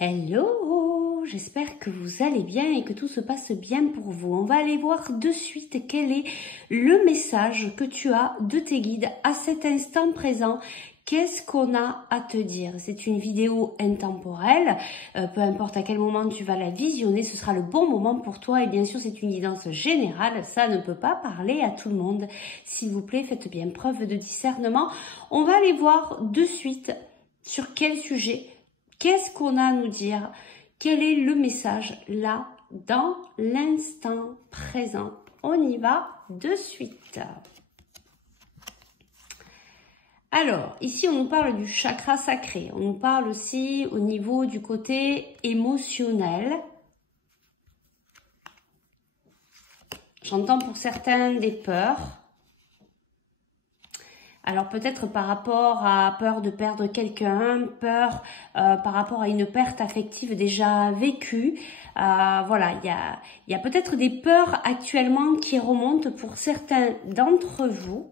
Hello, j'espère que vous allez bien et que tout se passe bien pour vous. On va aller voir de suite quel est le message que tu as de tes guides à cet instant présent. Qu'est-ce qu'on a à te dire? C'est une vidéo intemporelle, peu importe à quel moment tu vas la visionner, ce sera le bon moment pour toi et bien sûr c'est une guidance générale, ça ne peut pas parler à tout le monde. S'il vous plaît, faites bien preuve de discernement. On va aller voir de suite sur quel sujet. Qu'est-ce qu'on a à nous dire? Quel est le message là, dans l'instant présent? On y va de suite. Alors, ici, on nous parle du chakra sacré. On nous parle aussi au niveau du côté émotionnel. J'entends pour certains des peurs. Alors peut-être par rapport à peur de perdre quelqu'un, peur par rapport à une perte affective déjà vécue. Voilà, il y a peut-être des peurs actuellement qui remontent pour certains d'entre vous.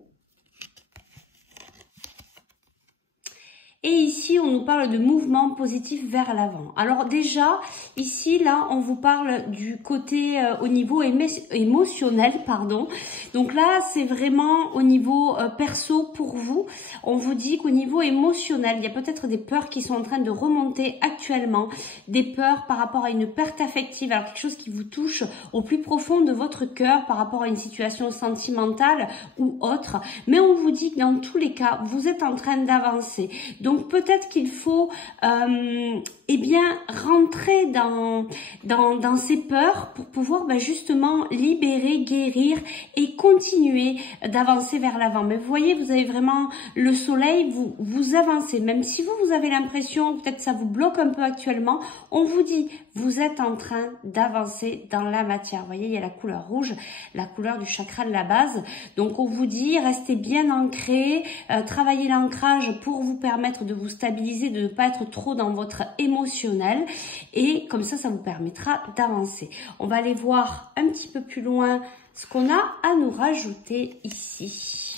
Et ici, on nous parle de mouvement positif vers l'avant. Alors déjà, ici, là, on vous parle du côté au niveau émotionnel, pardon. Donc là, c'est vraiment au niveau perso pour vous. On vous dit qu'au niveau émotionnel, il y a peut-être des peurs qui sont en train de remonter actuellement. Des peurs par rapport à une perte affective, alors quelque chose qui vous touche au plus profond de votre cœur par rapport à une situation sentimentale ou autre. Mais on vous dit que dans tous les cas, vous êtes en train d'avancer. Donc peut-être qu'il faut eh bien rentrer dans ces peurs pour pouvoir justement libérer, guérir et continuer d'avancer vers l'avant. Mais vous voyez, vous avez vraiment le soleil, vous avancez. Même si vous avez l'impression, peut-être ça vous bloque un peu actuellement, on vous dit, vous êtes en train d'avancer dans la matière. Vous voyez, il y a la couleur rouge, la couleur du chakra de la base. Donc on vous dit, restez bien ancré, travaillez l'ancrage pour vous permettre de vous stabiliser, de ne pas être trop dans votre émotionnel. Et comme ça, ça vous permettra d'avancer. On va aller voir un petit peu plus loin ce qu'on a à nous rajouter ici.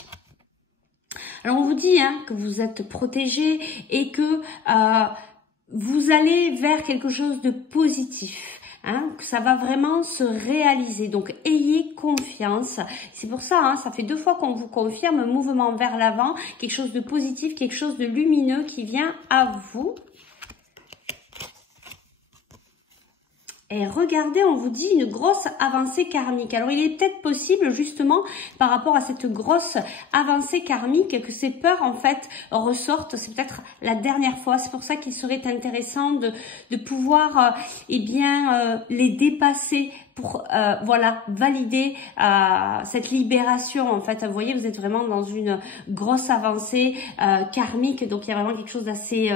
Alors on vous dit que vous êtes protégé et que vous allez vers quelque chose de positif. Que ça va vraiment se réaliser. Donc, ayez confiance. C'est pour ça, ça fait 2 fois qu'on vous confirme un mouvement vers l'avant, quelque chose de positif, quelque chose de lumineux qui vient à vous. Et regardez, on vous dit une grosse avancée karmique. Alors, il est peut-être possible, justement, par rapport à cette grosse avancée karmique, que ces peurs, en fait, ressortent. C'est peut-être la dernière fois. C'est pour ça qu'il serait intéressant de pouvoir, les dépasser pour, voilà, valider cette libération. En fait, vous voyez, vous êtes vraiment dans une grosse avancée karmique. Donc, il y a vraiment quelque chose d'assez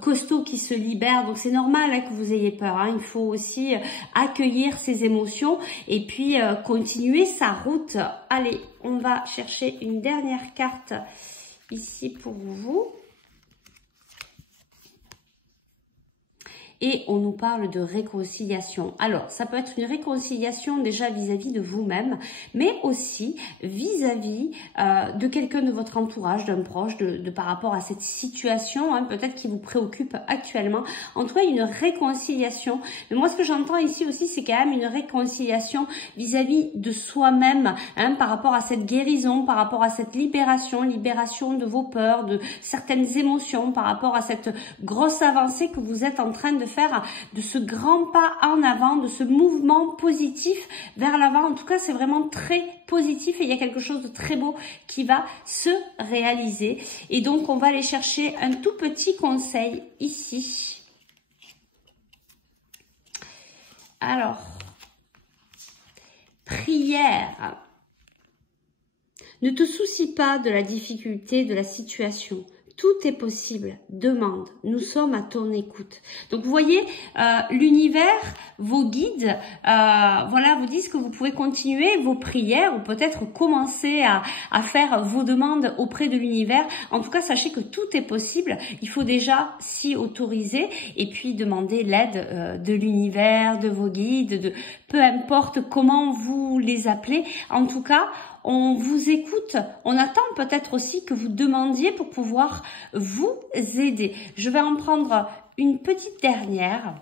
costaud qui se libère. Donc, c'est normal que vous ayez peur. Il faut aussi accueillir ses émotions et puis continuer sa route. Allez, on va chercher une dernière carte ici pour vous. Et on nous parle de réconciliation. Alors, ça peut être une réconciliation déjà vis-à-vis de vous-même, mais aussi vis-à-vis de quelqu'un de votre entourage, d'un proche, de par rapport à cette situation, peut-être qui vous préoccupe actuellement. En tout cas, une réconciliation. Mais moi, ce que j'entends ici aussi, c'est quand même une réconciliation vis-à-vis de soi-même, par rapport à cette guérison, par rapport à cette libération de vos peurs, de certaines émotions, par rapport à cette grosse avancée que vous êtes en train de faire, de ce grand pas en avant, de ce mouvement positif vers l'avant. En tout cas, c'est vraiment très positif et il y a quelque chose de très beau qui va se réaliser. Et donc, on va aller chercher un tout petit conseil ici. Alors, prière. Ne te soucie pas de la difficulté de la situation. Tout est possible. Demande. Nous sommes à ton écoute. Donc, vous voyez, l'univers, vos guides, voilà, vous disent que vous pouvez continuer vos prières ou peut-être commencer à faire vos demandes auprès de l'univers. En tout cas, sachez que tout est possible. Il faut déjà s'y autoriser et puis demander l'aide de l'univers, de vos guides, de peu importe comment vous les appelez. En tout cas, on vous écoute, on attend peut-être aussi que vous demandiez pour pouvoir vous aider. Je vais en prendre une petite dernière.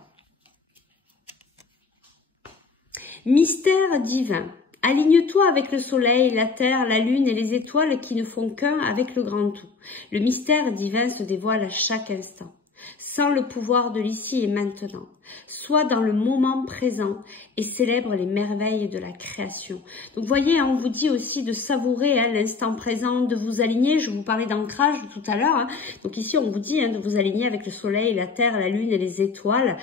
Mystère divin. Aligne-toi avec le soleil, la terre, la lune et les étoiles qui ne font qu'un avec le grand tout. Le mystère divin se dévoile à chaque instant. Sans le pouvoir de l'ici et maintenant. Sois dans le moment présent et célèbre les merveilles de la création. Donc, voyez, on vous dit aussi de savourer l'instant présent, de vous aligner. Je vous parlais d'ancrage tout à l'heure. Donc, ici, on vous dit de vous aligner avec le soleil, la terre, la lune et les étoiles.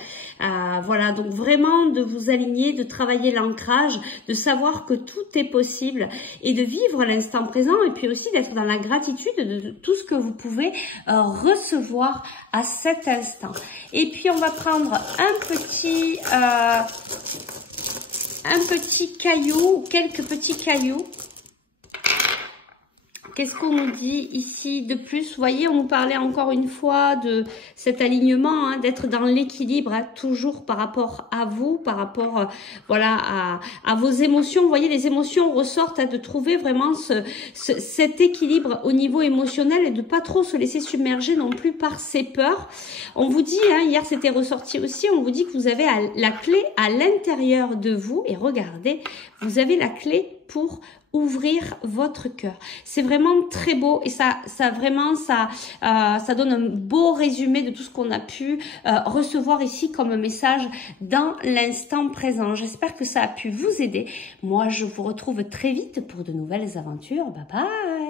Voilà, donc vraiment de vous aligner, de travailler l'ancrage, de savoir que tout est possible et de vivre l'instant présent et puis aussi d'être dans la gratitude de tout ce que vous pouvez recevoir à cet instant. Et puis, on va prendre un petit caillou, ou quelques petits cailloux. Qu'est-ce qu'on nous dit ici de plus? Vous voyez, on nous parlait encore une fois de cet alignement, d'être dans l'équilibre, toujours par rapport à vous, par rapport voilà, à vos émotions. Vous voyez, les émotions ressortent, de trouver vraiment cet équilibre au niveau émotionnel et de pas trop se laisser submerger non plus par ces peurs. On vous dit, hier c'était ressorti aussi, on vous dit que vous avez la clé à l'intérieur de vous et regardez, vous avez la clé pour ouvrir votre cœur. C'est vraiment très beau et ça donne un beau résumé de tout ce qu'on a pu recevoir ici comme message dans l'instant présent. J'espère que ça a pu vous aider. Moi, je vous retrouve très vite pour de nouvelles aventures. Bye bye!